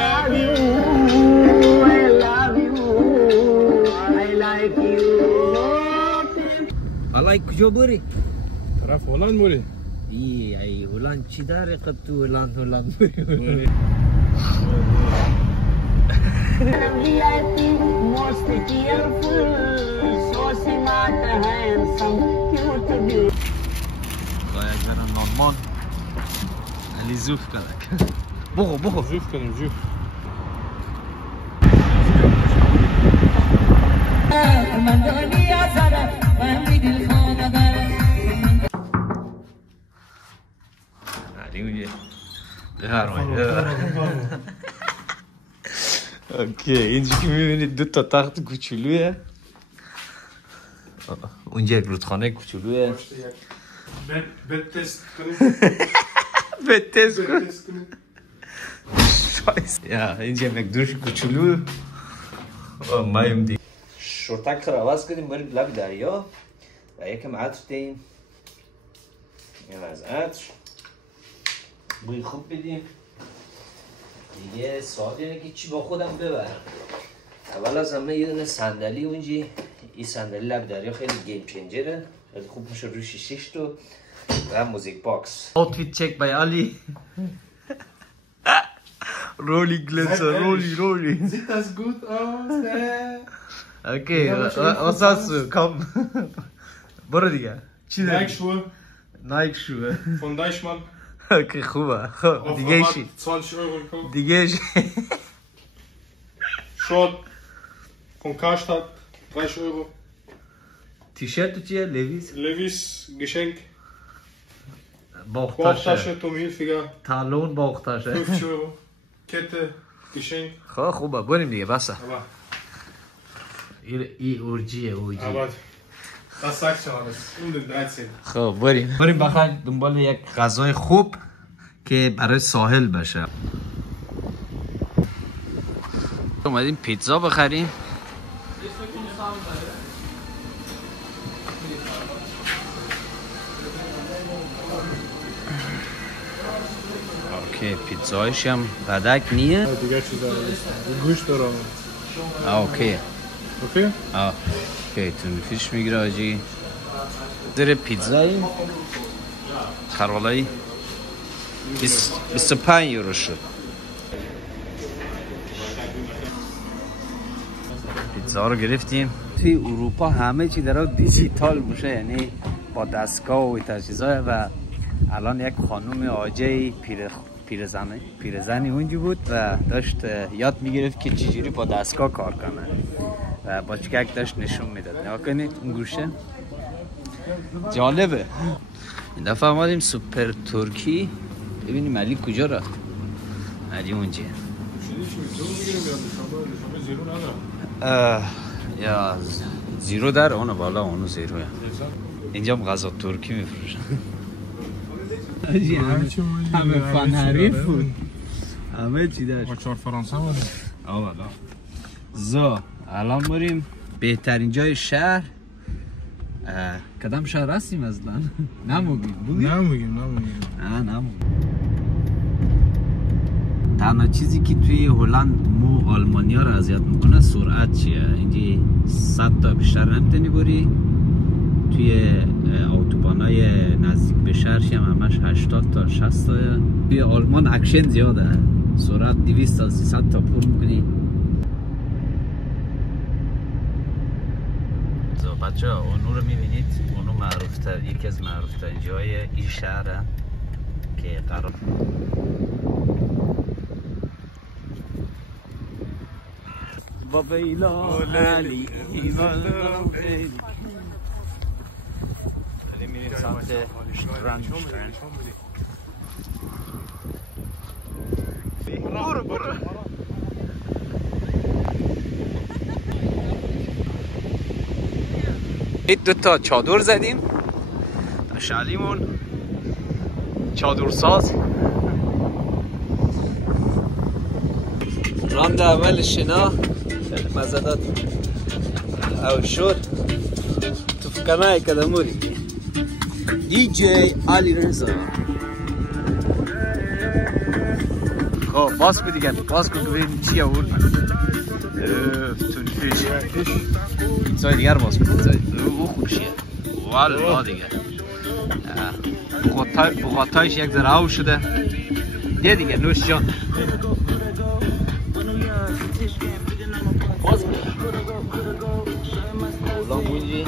love you, I love you, I like you. حالا کجا بری؟ طرف هلند بری؟ ای هلند چی داره که تو هلند بری؟ VIP, most cheerful, so smart, handsome, cute, beautiful. باید برم نورمان علی زوف کدک بخو زوف کنیم زوف علی میگه بفرمایید اوکی اینجا که میبینید دو تا تخت کوچولویه اونجا یک رودخانه کوچولویه بد تست کنیم بد تست کنیم یا اینجا یک دوش کوچولو مایم دی شورتک رو عوض کردیم بریم لب دریا و یکم عطر دیم این از عطر بوی خوب بدیم دیگه سوال اینه که چی با خودم ببرم اول از همه یه دونه صندلی اونجی این صندلی لب دریا خیلی گیم چنجره خیلی خوب میشه روی شیشش تو و موزیک باکس اوتفیت چک بای علی رولی گلنسر رولی Sieht das gut aus? اوکی اساس کام برو دیگه چی داری؟ نایک شوه Von Deichmann. اوکی خوبه خب دیگه چی 20 Euro gekauft. دیگه چی Short von Karstadt 30 Euro. تیشرت چیه لیویس Levis Geschenk. باختاشه Bauchtasche Tommy Hilfiger تالون باختاشه 50 Euro. Kette Geschenk. خب خوبه بریم دیگه بسه Aber ای اورجیه aber das sagt schon alles. Um den 13. خب بریم بخوایم دنبال یک غذای خوب که برای ساحل بشه اومدیم پیتزا بخریم اوکی پیتزایش هم بدک نیه دیگه چیز داره گوشت داره. اوکی اوکی؟ اوکی تون فیش میگیره آجی در پیتزایی خرالایی 25 یورو شد پیتزا رو گرفتیم توی اروپا همه چی در دیجیتال میشه یعنی با دستگاه و تجهیزات و الان یک خانم آجی پیرزنی اونجا بود و داشت یاد میگرفت که چجوری با دستگاه کار کنه و با چکک داشت نشون میداد نگاه کنید اون گوشه جالبه این دفعه آمدیم سوپر ترکی ببینیم علی کجا رفت علی اونجا یا زیرو در اونو بالا اونو زیروه اینجا هم غذا ترکی میفروشن همه فن حریف بود همه چی داشت با 4 فرانسه بودیم. آوالا زا الان بریم بهترین جای شهر کدام شهر هستیم اصلا نموگیم نمیگیم تنها چیزی که توی هلند مو آلمانیا رو اذیت میکنه سرعت چیه اینجا 100 تا بیشتر نمیتونی بری توی اتوبانای نزدیک به شهرش هم همش 80 تا 60 تا توی آلمان اکشن زیاده سرعت 200 تا 300 تا پر میکنی بچه ها اونو رو میبینید اونو معروف تر یکی از معروف ترین جای این شهره که قرار با بیلا علی ایمان میریم سمت برو دو تا چادر زدیم شالیمون چادر ساز راند اول شنا خیلی مزه داد او شد تو فکنه کدموری دی جی علی رضا خب باز کو دیگه، باز کو ببین چی آورد. تونفیش پیتزای دیگر باز کو، پیتزای او خوشیه والله دیگه. بغاتایش یک ذره آب شده دیگه. نوش جان. باز لامونجی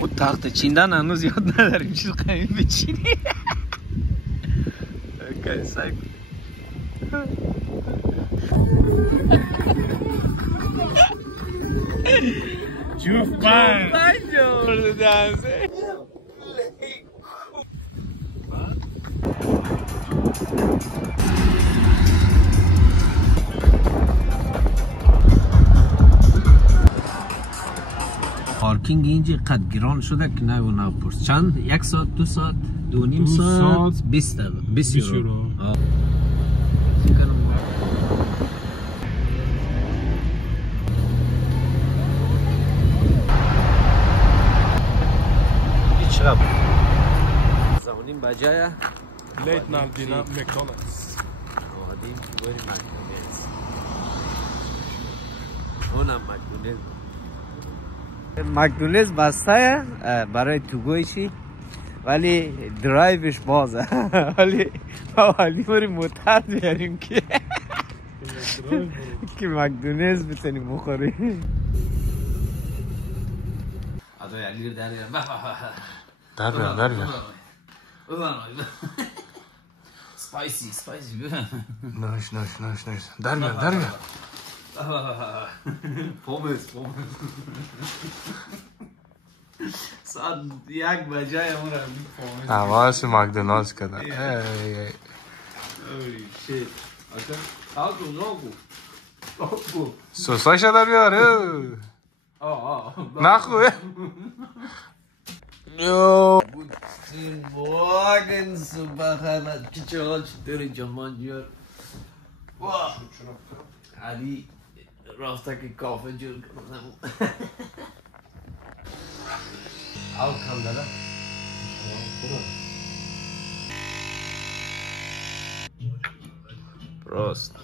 bu تخت چیندن هنوز یاد نداریم چیز قوی بچینی. جوف پنج پارکینگ اینجا قد گران شده که نه و نه پرس. چند؟ 1 ساعت 2 ساعت 2.5 ساعت 20 یورو. چرا زمانیم بجایه لیت نایت دینر مکدونالدز آمدیم که بریم مکدونالدز. اونم مکدونالدز بسته برای توگویشی ولی درایوش بازه. ولی بریم موتر بیاریم که مکدونالدز بتونیم بخوریم. ادای علی در سپایسی ناش در میاد پومس ساعت 1 بجه همون رو پومس حواس مکدونالدز کده. اولی شیت آگو نوگو سوسایش در بیاره نخوه Guten Morgen, Subhanallah. چطوری جمان جور؟ علی راسته که کافه جور کنم. آو کم داره؟ راست.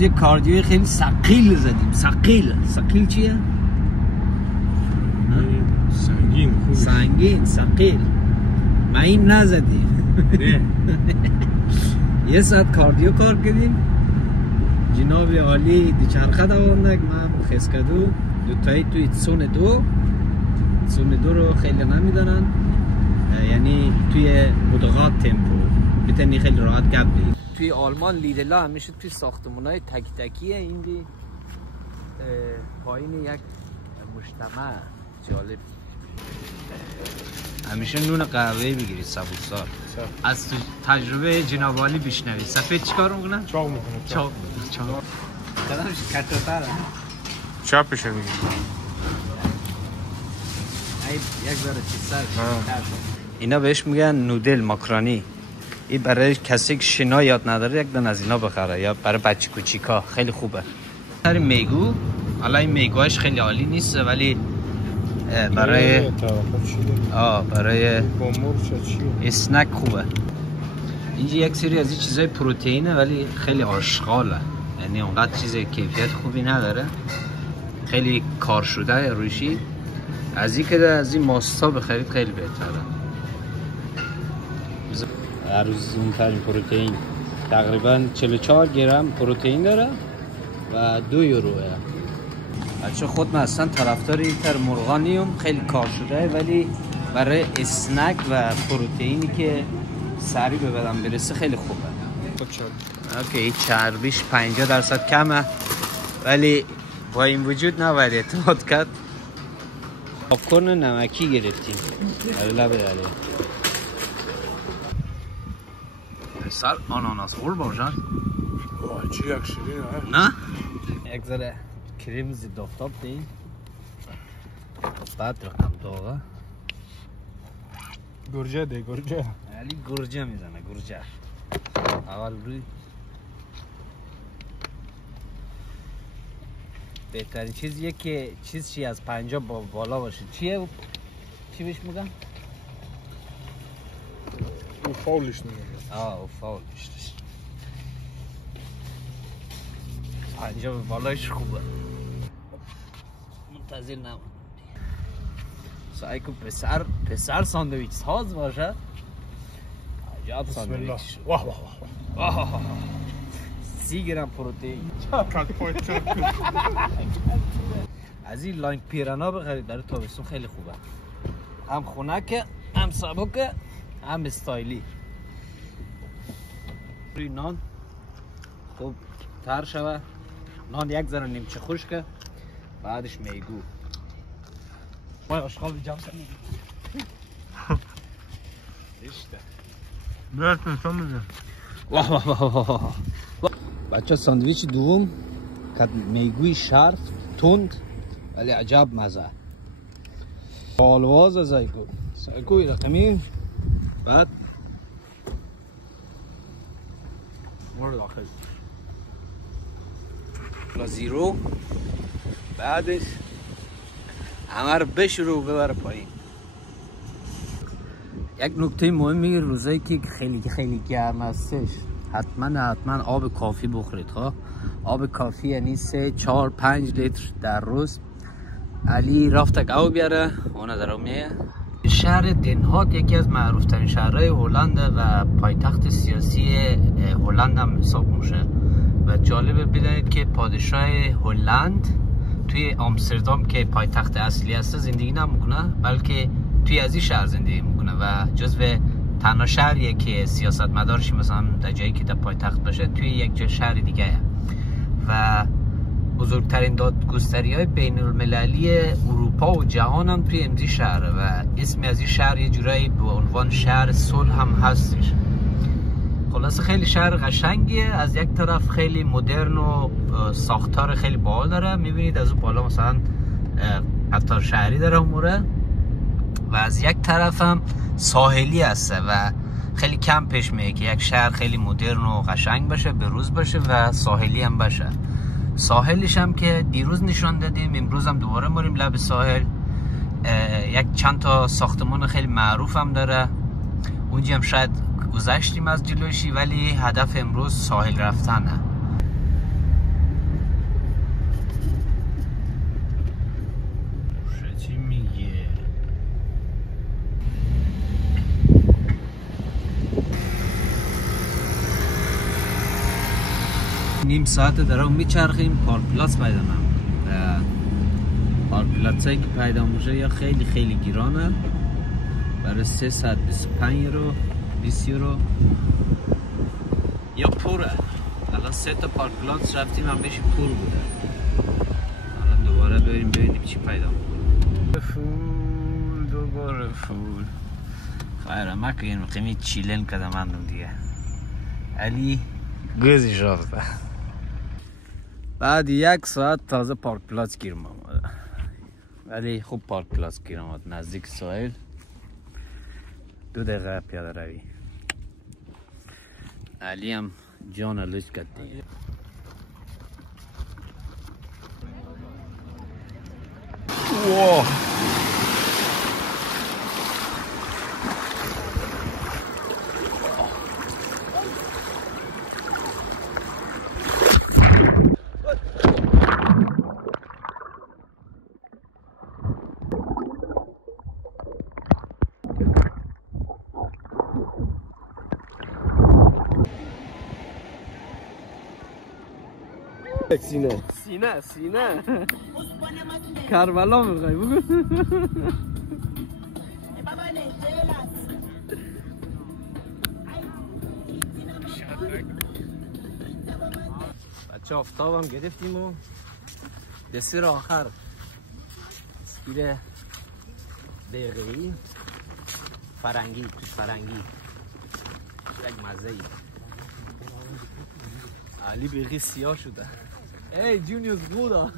یه کاردیوی خیلی ثقیل زدیم. ثقیل چیه؟ سنگین ثقیل. ما این نزدیم. یه ساعت کاردیو کار کردیم. جناب عالی دیچرخه دواندک. من خسکدو دوتایی توی سون دو رو خیلی نمیدارن، یعنی توی مدغات تمپو بتونی خیلی راحت گپ بگیری. توی آلمان لیدلا همیشه توی ساختمان‌های تکی تکیه. اینجی پایین یک مجتمع جالب. همیشه نون قهوه بگیرید سبوسار. از تو تجربه جناب عالی بشنوید. سفید چیکار میکنه؟ چاق میکنه. کدامش کتوتره؟ چاپشه دیگه. یک ذره چیز سر. اینا بهش میگن نودل ماکرونی. این برای کسی که شنا یاد نداره یک دونه از اینا بخره، یا برای بچه کوچیکا خیلی خوبه. سر میگو، حالا این میگوهاش خیلی عالی نیست ولی برای اسنک خوبه. اینجا یک سری از این چیزای پروتئینه ولی خیلی آشغاله، یعنی اونقدر چیز کیفیت خوبی نداره، خیلی کار شده روشی. از این که از این ماستا بخرید خیلی بهتره. ارزون‌ترین پروتئین تقریبا 44 گرم پروتئین داره و 2 یوروه. بچه خود من اصلا طرفدار این تر مرغانیم، خیلی کار شده ولی برای اسنک و پروتئینی که سریع به بدن برسه خیلی خوبه. اوکی چربیش 50% کمه ولی با این وجود نباید اعتماد کرد. پاپکورن نمکی گرفتیم برای لب داره. پسر آناناس خور باشد. چی یک شیرین نه؟ یک ذره کریم ضد آفتاب دهیم. بعد رقم داغه. گرجه ده گرجه. علی گرجه میزنه گرجه. اول روی بهترین چیزیه که چیزی از 50 بالا باشه. چیه؟ چی بهش میگن؟ او فاولش میگه. او فاول بیشتش. 50 بالایش خوبه. منتظر نمون. سعی کن پسر ساندویچ ساز باشه. عجب ساندویچ. واه واه واه. 30 گرم پروتئین. چاک. از این لاین پیرانا بخرید در تابستون خیلی خوبه. هم خنکه، هم سبکه، هم استایلی. روی نان خوب تر شوه. نان یک ذره نیمچه خشکه. بعدش میگو. وای آشغال جمع سنی. اشته. برات نشون میده. واه بچه ساندویچ دوم که میگوی شرف تند ولی عجب مزه. آلواز زایگوی رقمی. بعد مورد داخل زیرو. بعدش همه رو بشورو و ببره پایین. یک نکته مهمی روزایی که خیلی گرم هستش حتما آب کافی بخورید. خواه آب کافی یعنی 3 4 5 لیتر در روز. علی رفت آب بیاره اون در میه. شهر دنهاگ یکی از معروف ترین شهرهای هلند و پایتخت سیاسی هلند هم حساب میشه و جالبه بدونید که پادشاه هلند توی آمستردام که پایتخت اصلی هست زندگی نمیکنه بلکه توی از این شهر زندگی میکنه و جزو تنها شهریه که سیاستمدارش مثلا در جایی که در پایتخت باشه توی یک شهر دیگه و بزرگترین دادگستری‌های بین المللی اروپا و جهان هم توی امضی شهره و اسم از این شهر یه جورایی به عنوان شهر صلح هم هستش. خلاصه خیلی شهر قشنگیه. از یک طرف خیلی مدرن و ساختار خیلی باحال داره. میبینید از اون بالا مثلا قطار شهری داره موره و از یک طرف هم ساحلی هسته و خیلی کم پیش میاد که یک شهر خیلی مدرن و قشنگ باشه به روز باشه و ساحلی هم باشه. ساحلش هم که دیروز نشان دادیم امروز هم دوباره بریم لب ساحل. یک چند تا ساختمان خیلی معروف هم داره. اونجا هم شاید گذشتیم از جلوشی ولی هدف امروز ساحل رفتنه. چی میگه؟ نیم ساعت دارم میچرخیم پارک پلاس پیدا نمیکنیم. پارک پلاس هایی که پیدا میشه یا خیلی گیرانه. برای 3 ساعت 25 یورو 20 یورو یا پوره. الان 3 تا پارک پلاس رفتیم هم بهش پور بوده. الان دوباره ببینیم چی پیدا میکنیم. فول دوباره فول خیره ما که این قیمی چیلن کده مندم دیگه. علی گوزی رفته. بعد 1 ساعت تازه پارک پلاس گیرم آمده ولی خوب پارک پلاس گیرم آمد نزدیک ساحل. 2 دقیقه پیاده روی. علی هم جان لوش کرد دیگه. واو سینه کربلا میخوای بگو. بچه آفتاب هم گرفتیم و دسیر آخر اسپیر دقیقی فرنگی توش فرنگی یک مزه ای علی بیخی سیاه شده. ای جونیوس بودا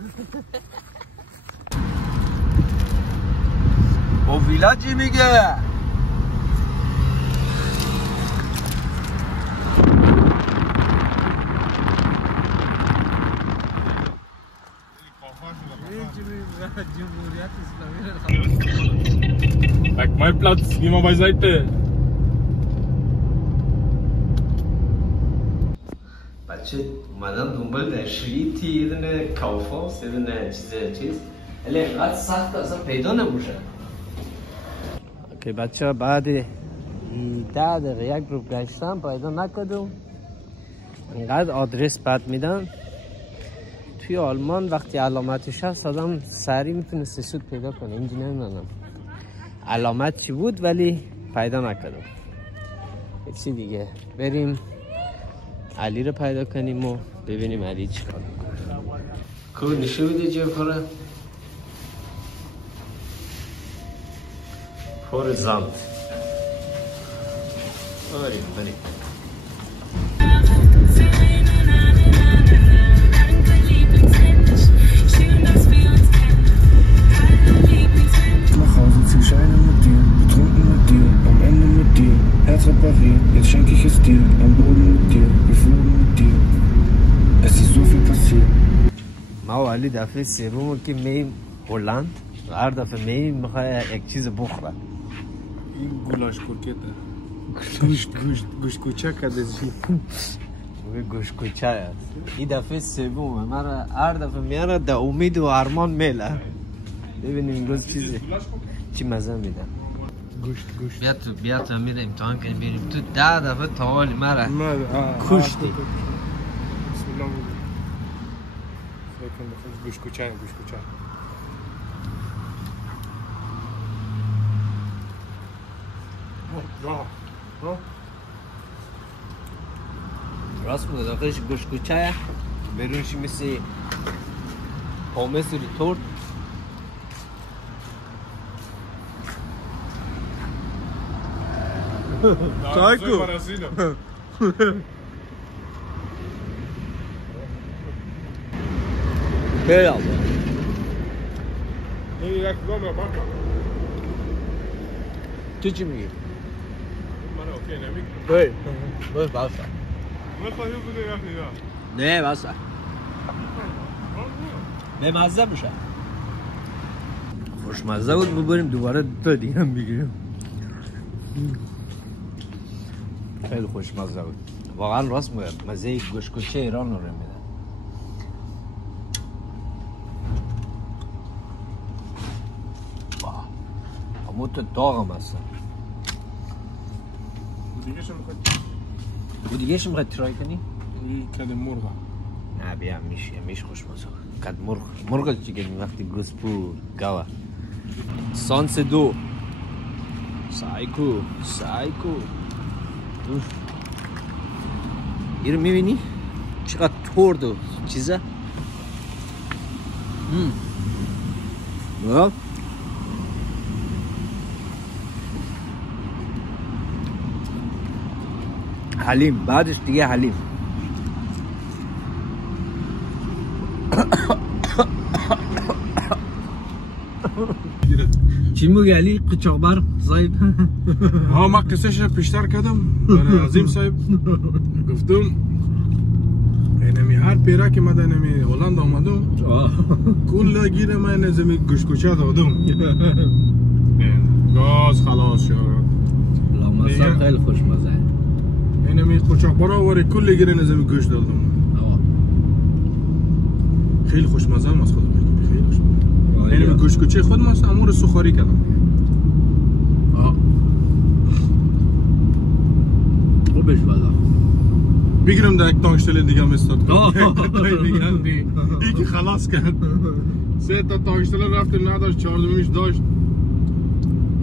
با ویلا چی میگه؟ جمهوریت اسلامی. Sag mein Platz, geh mal beiseite. بچه اومدن دنبال در شریطی یه دونه کافاس یه دونه چیز ولی اینقدر سخت اصلا پیدا نموشه. اوکی بچه بعد 10 دقیقه یک گروپ گشتم پیدا نکردم. اینقدر آدرس بد میدن توی آلمان وقتی علامتش هست آدم سریع میتونه سود پیدا کنه. اینجا نمیدونم علامت چی بود ولی پیدا نکردم. چی دیگه بریم علی رو پیدا کنیم و ببینیم علی چی کار میکنه. کور نشو بده جه پر زند بریم Herz repariert, jetzt schenke ich es dir, am Boden mit dir, geflogen mit dir. Es ist so viel passiert. ما و علی دفعه سوم که میم هلند و هر دفعه میم میخواه یک چیز بخوره. این گولاش کرکته. گوشت کوچک دزی. گوش کوچه است. این دفعه سومه مرا هر دفعه میاره در امید و ارمان میله. ببینیم این روز چیزی چی مزه میده. گوشت. بیا تو امیر امتحان کنیم ببینیم تو 10 دفعه تاوالی مرا کشتی. بسم الله. فکر کنم گوشت کوچک. راست میگه داخلش گوشت کوچه برونشی مثل پومس ریتورت. Taiku. خیلی عالی. تو چی میگی؟ من اوکی نمیگم. بس باسه. نه باسه. به مزه میشه. خوشمزه بود ببریم دوباره تا دیگه هم بگیریم. خیلی خوشمزه بود. واقعا راست میگم مزه گوشت کوچه ایران رو میده. اما تو داغم هستم. دیگهش میخواد ترای کنی؟ این کد مرغ. نه بیا میش خوشمزه. کد مرغ چی کنی وقتی گوسپور گاوا. سانس 2 سایکو اینو میبینی؟ چقدر ترد و چیزه؟ حلیم بعدش دیگه حلیم. چی میگی علی قچاقبر صاحب؟ ها ما قصهش پیشتر کردم برای عظیم صاحب گفتم اینمی هر پیرا که من اینمی هلند آمدم کل گیر من نزمی گوشت کوچه دادم گاز خلاص شد لامصب خیلی خوشمزه اینمی قچاقبر آوری کل گیر نزمی گوشت دادم خیلی خوشمزه هم از خودم خیلی خوشمزه اینمی گوشت کوچه خود ما امور سخاری کردم خوبش بلا بگیرم در یک تانگشتل دیگه هم استاد کنم این که خلاص کرد 3 تا تانگشتل رفتیم نداشت 4 داشت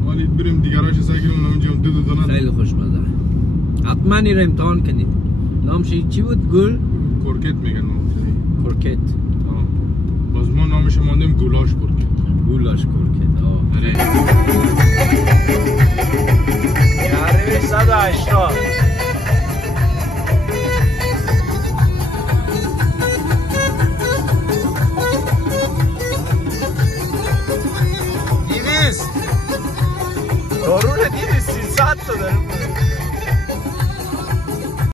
ولی بریم دیگراش سگیرم نمیجیم دو دانه خیلی خوشمزه حتما این رو امتحان کنید نامش چی بود؟ گل؟ کرکت میگن کرکت باز ما نامش ماندیم گولاش کرکت یعنی 180 بارون دیدی 300 تا داره